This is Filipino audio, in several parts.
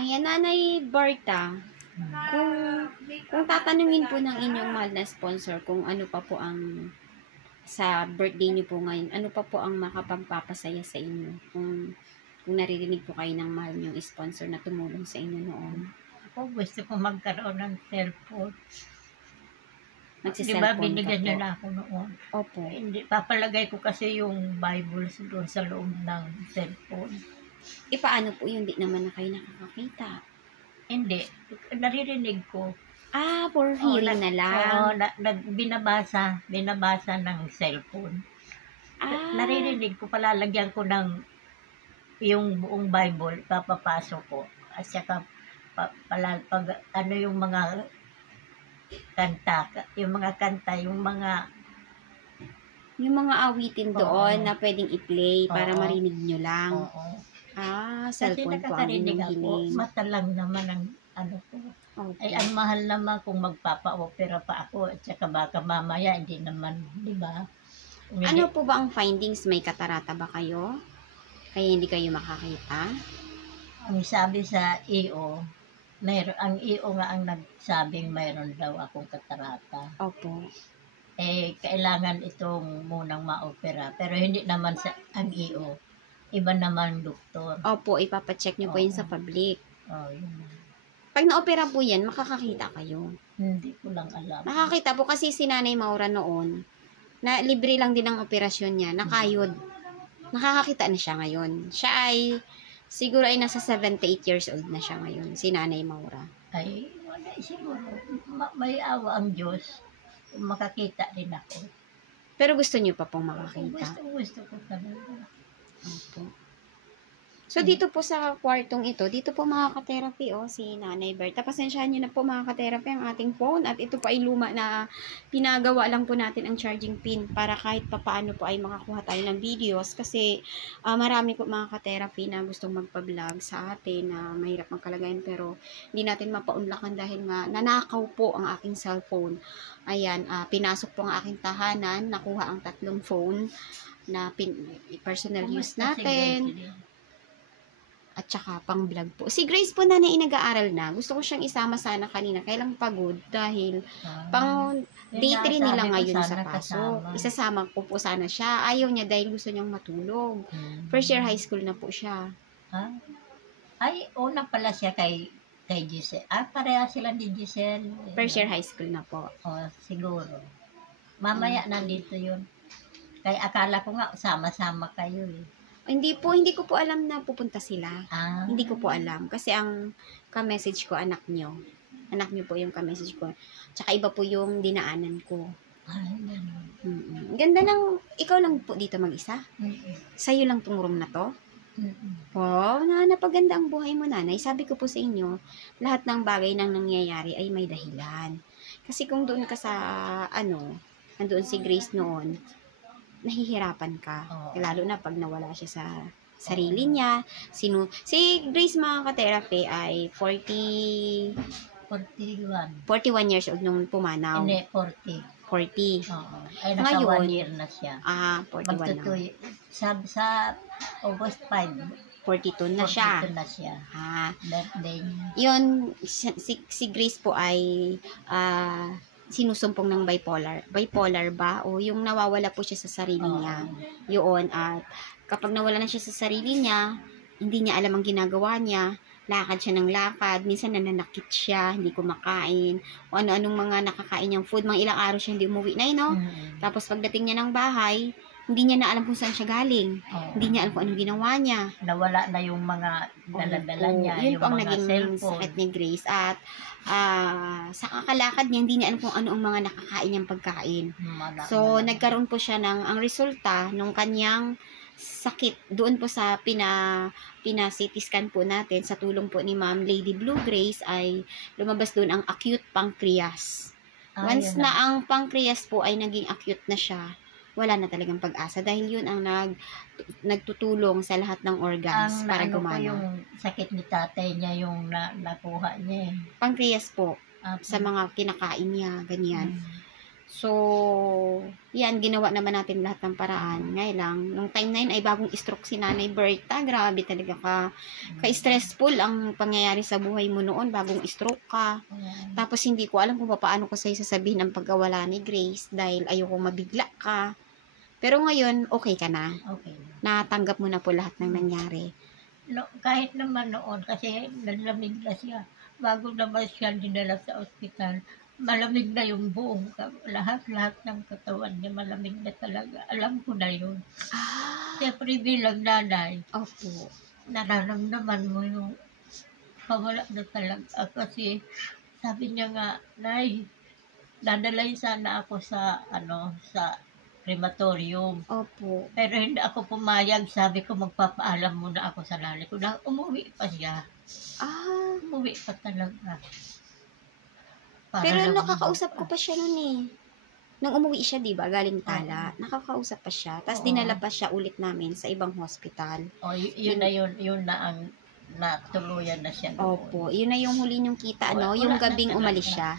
Ayan, Nanay Berta, kung tatanungin po ng inyong mahal na sponsor kung ano pa po ang sa birthday niyo po ngayon, ano pa po ang makapagpapasaya sa inyo kung naririnig po kayo ng mahal niyong sponsor na tumulong sa inyo noon. Ako gusto ko magkaroon ng cellphone. Di ba Nagsiselfone binigyan ka niyo po. na ako noon? Opo. Hindi, papalagay ko kasi yung Bible doon sa loob ng cellphone. Paano po yun? Di naman na kayo nakakakita. Hindi, naririnig ko. For hearing na lang. Binabasa ng cellphone. Naririnig ko, palalagyan ko ng yung buong Bible, papapasok ko. At saka, pag ano yung mga kanta, yung mga awitin doon na pwedeng i-play para Oo. marinig nyo lang. oo. Kasi Cellphone po ang nakakarinig inyong ako, hiling. mata lang naman ang ano ko. Opo. Ay, ang mahal naman kung magpapa-opera pa ako, at saka baka mamaya, hindi naman, di ba? Ano po ba ang findings? May katarata ba kayo? Kaya hindi kayo makakita? Ang sabi sa EO, ang EO nga ang nagsabing mayroon daw akong katarata. Opo. Kailangan itong munang ma-opera. Pero hindi naman ang EO. Iba naman doktor. Opo, ipapacheck nyo po yun sa public. Yun. Pag na-opera po yan, makakakita kayo. Hindi ko lang alam. Makakita po kasi si Nanay Maura noon, na libre lang din ang operasyon niya, nakayod. Nakakakita na siya ngayon. Siya ay, siguro ay nasa 78 years old na siya ngayon, si Nanay Maura. Ay, wala, siguro. May awa ang Diyos. Makakita din ako. Pero gusto niyo pa pong makakita? Gusto ko talaga. Opo. So, dito po sa kwartong ito, dito po mga ka-therapy, si Nanay Berta. Pasensyahan niyo na po mga ka-therapy ang ating phone. At ito po ay luma na pinagawa lang po natin ang charging pin para kahit papaano po ay makakuha tayo ng videos. Kasi marami po mga ka-therapy na gustong magpa-vlog sa atin na mahirap magkalagayan. Pero hindi natin mapaunlakan dahil nga nanakaw po ang aking cellphone. Ayan, pinasok po ang aking tahanan, nakuha ang 3 phone na personal use natin. At saka pang vlog po. Si Grace po na nag-aaral na. Gusto ko siyang isama sana kanina. Kailang pagod dahil pang day 3 nila ngayon sa pasok. Isasama ko po sana siya. Ayaw niya dahil gusto niyang matulog. First year high school na po siya. Ay, una pala siya kay Giselle. Pareha sila ni Giselle. First year high school na po. Siguro. Mamaya nandito yun. Kaya akala ko nga, sama-sama kayo eh. Hindi ko po alam na pupunta sila. Hindi ko po alam. Kasi ang ka-message ko, anak niyo. Anak niyo po yung ka-message ko. Tsaka iba po yung dinaanan ko. Ganda ng, ikaw lang po dito mag-isa? Sa'yo lang tong room na to? Napaganda ang buhay mo, Nanay. Sabi ko po sa inyo, lahat ng bagay nang nangyayari ay may dahilan. Kasi kung doon ka sa, nandoon si Grace noon, nahihirapan ka. Lalo na pag nawala siya sa sarili niya. Si Grace mga ka-therapy ay 41 years old nung pumanaw. Hindi, 40. 40. Ay, nasa Ngayon, 1 year na siya. 41 na. Sa August 5. 42 na siya. 42 na siya. Birthday niya. Yun, si Grace po ay sinusumpong ng bipolar. Bipolar ba? O yung nawawala po siya sa sarili niya. Yun. At kapag nawala na siya sa sarili niya, hindi niya alam ang ginagawa niya. Lakad siya ng lakad. Minsan nananakit siya, hindi kumakain. O ano-anong mga nakakain niyang food. Mga ilang araw siya hindi umuwi na Tapos pagdating niya ng bahay, hindi niya na alam kung saan siya galing. Hindi niya alam kung anong ginawa niya. Nawala na yung mga dala-dala niya. Yun po ang mga naging cellphone. sakit ni Grace. At sa kakalakad niya, hindi niya alam kung ano ang mga nakakain niyang pagkain. So, nagkaroon po siya ang resulta nung kanyang sakit. Doon po sa pina-CT scan po natin, sa tulong po ni Ma'am Lady Blue Grace, ay lumabas doon ang acute pancreas. Once na ang pancreas po ay naging acute na siya, wala na talagang pag-asa dahil yun ang nagtutulong sa lahat ng organs para gumana. Yung sakit ni tatay niya yung nakuha niya. Pancreas po, sa mga kinakain niya, ganyan. So, yan, ginawa naman natin lahat ng paraan. Ngayon lang, nung time na yun ay bagong stroke si Nanay Berta. Grabe talaga ka-stressful ang pangyayari sa buhay mo noon, bagong stroke ka. Tapos hindi ko alam kung paano ko sa'yo sasabihin ang pagkawala ni Grace dahil ayoko mabigla ka. Pero ngayon, okay ka na. Okay. Natanggap mo na po lahat ng nangyari. No, kahit naman noon, kasi nalamig na siya. Bago naman siya dinala sa ospital, malamig na yung buong, lahat ng katawan niya, malamig na talaga. Alam ko na yun. Siyempre bilang nanay, Opo. nararamdaman mo yung pawala na talaga. Kasi sabi niya nga, Nay, dadalhin sana ako sa, sa crematorium. Opo. Pero hindi ako pumayag. Sabi ko, magpapaalam muna ako sa nanay ko. Na umuwi pa siya. Umuwi pa talaga. Pero nakakausap ko pa siya noon eh. Nung umuwi siya, di ba, galing Tala, nakakausap pa siya. Tapos dinala pa siya ulit namin sa ibang hospital. Yun na ang natuluyan na siya doon. Opo, yun na yung huli niyong kita, no? Yung gabing umalis siya.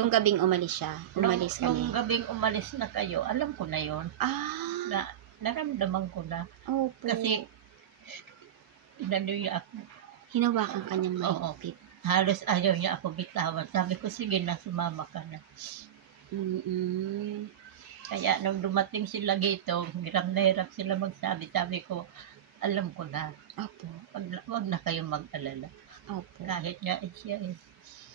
Yung gabing umalis siya. Umalis kami. Nung gabing umalis na kayo, alam ko na yun. Naramdaman ko na. Opo. Kasi, inano niya ako. Hinawakan kanyang mahigpit. Halos ayaw niya ako bitawan. Sabi ko, sige na, sumama ka na. Kaya nung dumating sila dito, hirap na hirap sila magsabi. Sabi ko, alam ko na. Opo. Wag na kayong mag-alala. Opo. Kahit nga siya eh.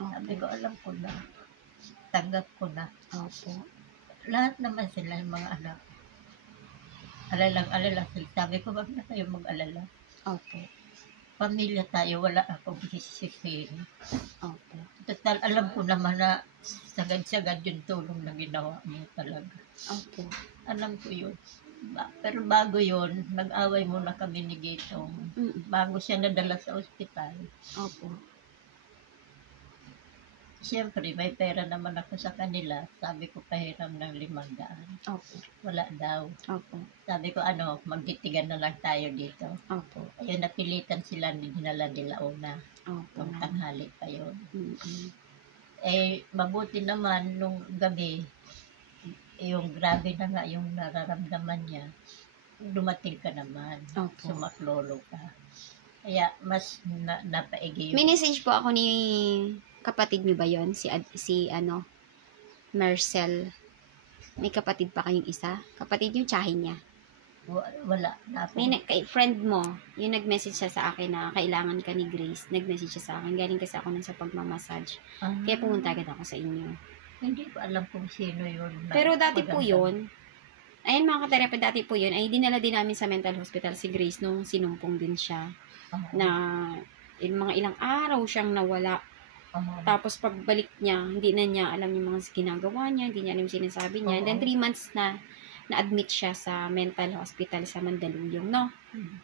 Sabi ko, alam ko na. Tanggap ko na. Opo. Lahat naman sila, yung mga anak. Alalang-alala sila. Sabi ko, wag na kayong mag-alala. Opo. Pamilya tayo, wala akong sisihin. Opo. Total, alam ko naman na sagad-sagad yung tulong na ginawa mo talaga. Opo. Alam ko yun. Pero bago yun, nag-away muna kami ni Gitong. Bago siya nadala sa ospital. Opo. Siyempre, may pera naman ako sa kanila. Sabi ko, pahiram ng 500. Opo. Wala daw. Opo. Sabi ko, magtitigan na lang tayo dito. Opo. Ayun, napilitan sila, dinala nila una. Opo. Nung tanghali pa yun. Mabuti naman nung gabi, yung grabe na nga yung nararamdaman niya, dumating ka naman. Opo. Sumaklolo ka. Kaya mas napaigi yung... May message po ako ni kapatid niyo ba yon si Marcel. May kapatid pa kayong isa? Kapatid yung tsahin niya? Wala. Friend mo, yung nag-message siya sa akin na kailangan ka ni Grace. Nag-message siya sa akin. Galing kasi ako sa pagmamassage. Kaya pumunta agad ako sa inyo. Hindi ko alam kung sino yun. Pero dati po yun, ayun mga ka-therapy, dati po yun, ay dinala din namin sa mental hospital si Grace nung sinumpong din siya. Na mga ilang araw siyang nawala. Tapos pagbalik niya, hindi na niya alam yung mga ginagawa niya, hindi niya alam yung sinasabi niya. And then 3 months na-admit siya sa mental hospital sa Mandaluyong, no?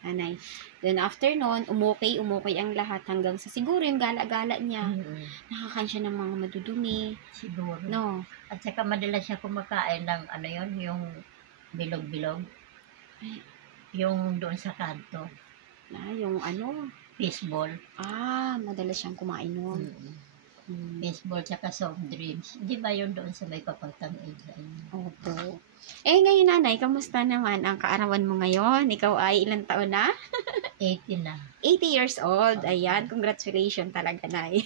Anay. Then after nun, umukay ang lahat hanggang sa siguro yung gala-gala niya. Nakakain siya ng mga madudumi. Siguro. No. At saka madalas siya kumakain ng yung bilog-bilog. Yung doon sa kanto. Yung Baseball. Madalas siyang kumain nun. Baseball tsaka soft drinks. Di ba yun doon sa may papagtangin sa inyo? Opo. Ngayon nanay, kamusta naman ang kaarawan mo ngayon? Ikaw ay ilang taon na? 80 na. 80 years old. Ayan, congratulations talaga, nay.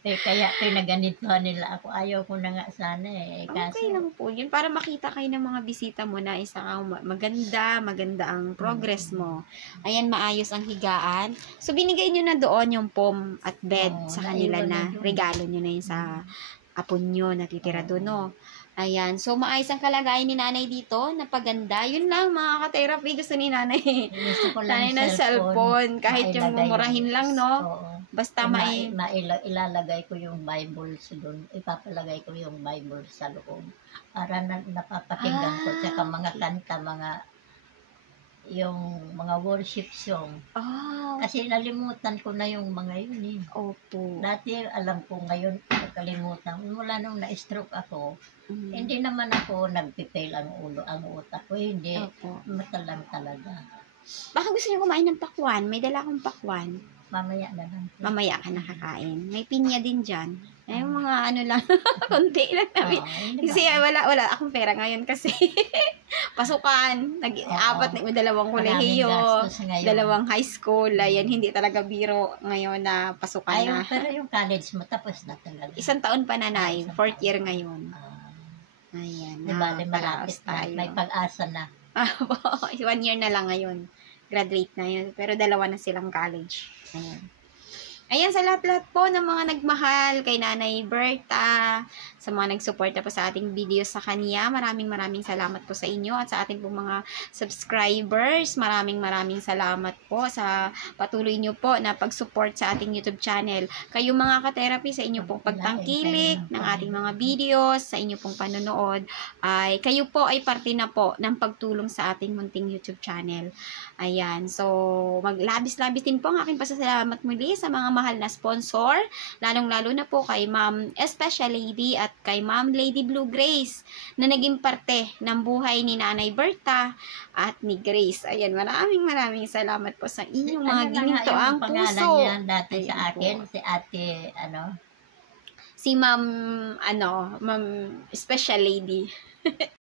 Kaya pinaganituhan nila ako. Ayaw ko na nga sana Kaso, okay lang po yun. Para makita kayo ng mga bisita mo na isa maganda ang progress mo. Ayan, maayos ang higaan. So, binigay nyo na doon yung foam at bed sa kanila na regalo nyo na yun sa apo nyo na titira doon, no? Ayan. So, maayos ang kalagayan ni nanay dito. Napaganda. Yun lang, mga ka-therapy. Gusto ni nanay. Gusto ko lang ng cellphone. Kahit yung mumurahin lang, no? Oo. Basta ilalagay ko yung Bible doon. Ipapalagay ko yung Bible sa loob. Para napapakinggan ko. Tsaka mga kanta, yung mga worship song. Kasi nalimutan ko na yung mga yun eh. Opo. Dati alam ko, ngayon nakalimutan. Mula nung na-stroke ako, hindi naman ako nagpipail ang utak ko. Hindi. Opo. Matalang talaga. Baka gusto niyo kumain ng pakwan. May dala akong pakwan. Mamaya na lang. Mamaya ka nakakain. May pinya din dyan. Ay, mga ano lang, konti lang namin. Kasi wala akong pera ngayon kasi pasukan, apat na dalawang kolehiyo, dalawang high school, ayan, hindi talaga biro ngayon na pasukan na. Pero yung college mo, tapos na talaga. 1 taon pa nanay, 4th year ngayon. Ayan, diba, malapit na, may pag-asa na. 1 year na lang ngayon. Graduate na yun. Pero 2 na silang college. Ayan. Ayan, sa lahat-lahat po ng mga nagmahal kay Nanay Berta, sa mga nagsuporta po sa ating video sa kanya, maraming salamat po sa inyo at sa ating po mga subscribers. Maraming salamat po sa patuloy nyo po na pag-support sa ating YouTube channel. Kayo mga ka-therapy, sa inyo pong pagtangkilik ng ating mga videos, sa inyo pong panonood, ay kayo po ay parte na po ng pagtulong sa ating munting YouTube channel. Ayan, so maglabis-labis din po ang aking pasasalamat muli sa mga mahal na sponsor, lalong-lalo na po kay Ma'am Special Lady at kay Ma'am Lady Blue Grace na naging parte ng buhay ni Nanay Berta at ni Grace. Ayan, maraming salamat po sa inyong mga gininto ang puso. Pangalan niya dati sa akin, si Ate, si Ma'am, Ma'am Special Lady.